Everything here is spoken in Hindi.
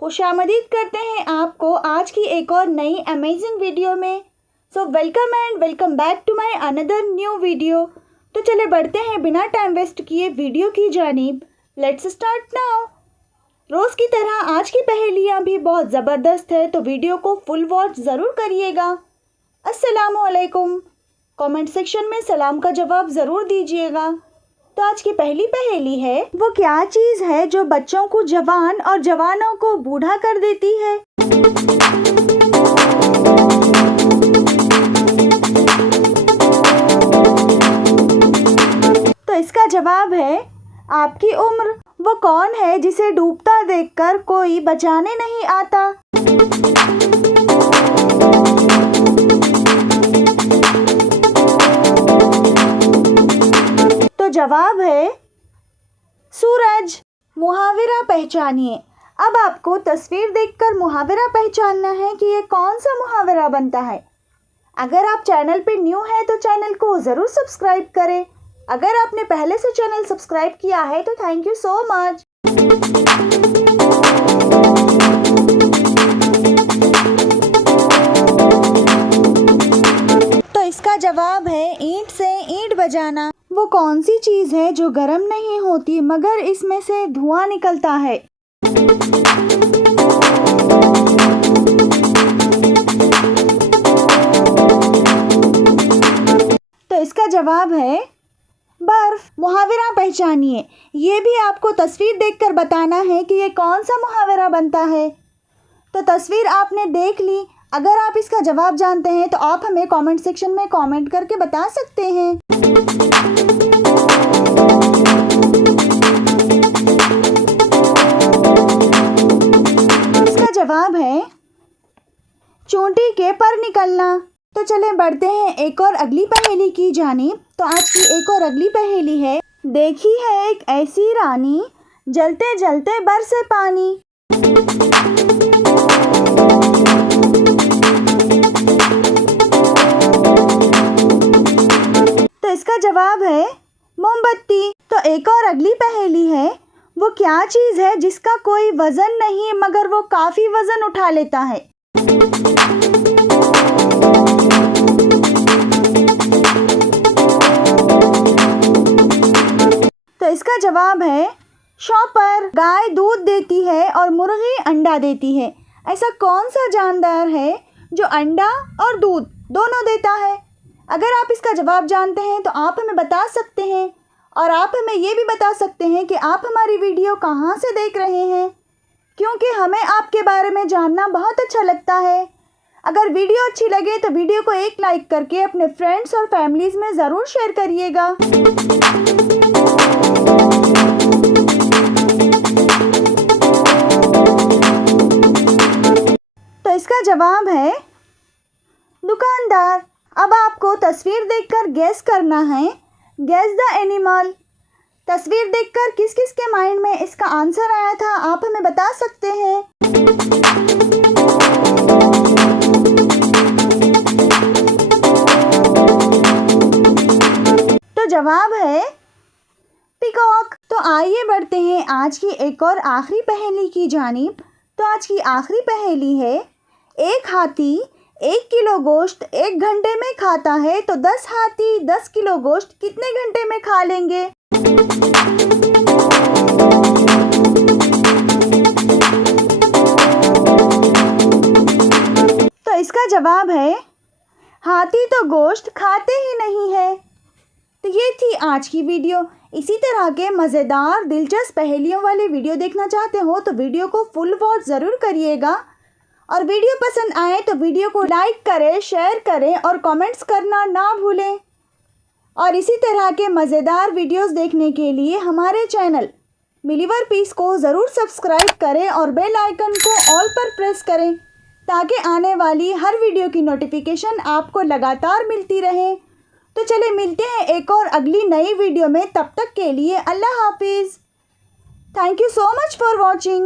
खुशामदीद करते हैं आपको आज की एक और नई अमेजिंग वीडियो में। So welcome and welcome back to my another new video. तो चले बढ़ते हैं बिना टाइम वेस्ट किए वीडियो की जानिब। Let's start now. रोज़ की तरह आज की पहेलियाँ भी बहुत ज़बरदस्त है, तो वीडियो को फुल वॉच ज़रूर करिएगा। अस्सलामुअलैकुम। कमेंट सेक्शन में सलाम का जवाब ज़रूर दीजिएगा। तो आज की पहली पहेली है, वो क्या चीज़ है जो बच्चों को जवान और जवानों को बूढ़ा कर देती है? तो इसका जवाब है आपकी उम्र। वो कौन है जिसे डूबता देखकर कोई बचाने नहीं आता? तो जवाब है सूरज। मुहावरा पहचानिए। अब आपको तस्वीर देखकर मुहावरा पहचानना है कि ये कौन सा मुहावरा बनता है। अगर आप चैनल पे न्यू हैं तो चैनल को ज़रूर सब्सक्राइब करें। अगर आपने पहले से चैनल सब्सक्राइब किया है तो थैंक यू सो मच। तो इसका जवाब है ईंट से ईंट बजाना। वो कौन सी चीज़ है जो गर्म नहीं होती मगर इसमें से धुआं निकलता है? तो इसका जवाब है बर्फ। मुहावरा पहचानिए। ये भी आपको तस्वीर देखकर बताना है कि ये कौन सा मुहावरा बनता है। तो तस्वीर आपने देख ली। अगर आप इसका जवाब जानते हैं तो आप हमें कमेंट सेक्शन में कमेंट करके बता सकते हैं। इसका जवाब है चूंटी के पर निकलना। तो चलें बढ़ते हैं एक और अगली पहेली की जानिब। तो आज की एक और अगली पहेली है, देखी है एक ऐसी रानी जलते जलते बरसे पानी। तो इसका जवाब है मोमबत्ती। तो एक और अगली पहेली है, वो क्या चीज़ है जिसका कोई वजन नहीं मगर वो काफ़ी वजन उठा लेता है? तो इसका जवाब है शॉपर। गाय दूध देती है और मुर्गी अंडा देती है। ऐसा कौन सा जानदार है जो अंडा और दूध दोनों देता है? अगर आप इसका जवाब जानते हैं तो आप हमें बता सकते हैं, और आप हमें ये भी बता सकते हैं कि आप हमारी वीडियो कहाँ से देख रहे हैं, क्योंकि हमें आपके बारे में जानना बहुत अच्छा लगता है। अगर वीडियो अच्छी लगे तो वीडियो को एक लाइक करके अपने फ्रेंड्स और फैमिलीज़ में ज़रूर शेयर करिएगा। तो इसका जवाब है दुकानदार। अब आपको तस्वीर देखकर गैस करना है। Gas the animal. तस्वीर देखकर किस किस के माइंड में इसका आंसर आया था आप हमें बता सकते हैं। तो जवाब है पीकॉक। तो आइए बढ़ते हैं आज की एक और आखिरी पहेली की जानिब। तो आज की आखिरी पहेली है, एक हाथी 1 किलो गोश्त 1 घंटे में खाता है, तो 10 हाथी 10 किलो गोश्त कितने घंटे में खा लेंगे? तो इसका जवाब है हाथी तो गोश्त खाते ही नहीं है। तो ये थी आज की वीडियो। इसी तरह के मज़ेदार दिलचस्प पहेलियों वाली वीडियो देखना चाहते हो तो वीडियो को फुल वॉच ज़रूर करिएगा, और वीडियो पसंद आए तो वीडियो को लाइक करें, शेयर करें और कमेंट्स करना ना भूलें। और इसी तरह के मज़ेदार वीडियोस देखने के लिए हमारे चैनल मिलीवर पीस को ज़रूर सब्सक्राइब करें और बेल आइकन को ऑल पर प्रेस करें, ताकि आने वाली हर वीडियो की नोटिफिकेशन आपको लगातार मिलती रहे। तो चले मिलते हैं एक और अगली नई वीडियो में। तब तक के लिए अल्लाह हाफिज़। Thank you so much for watching.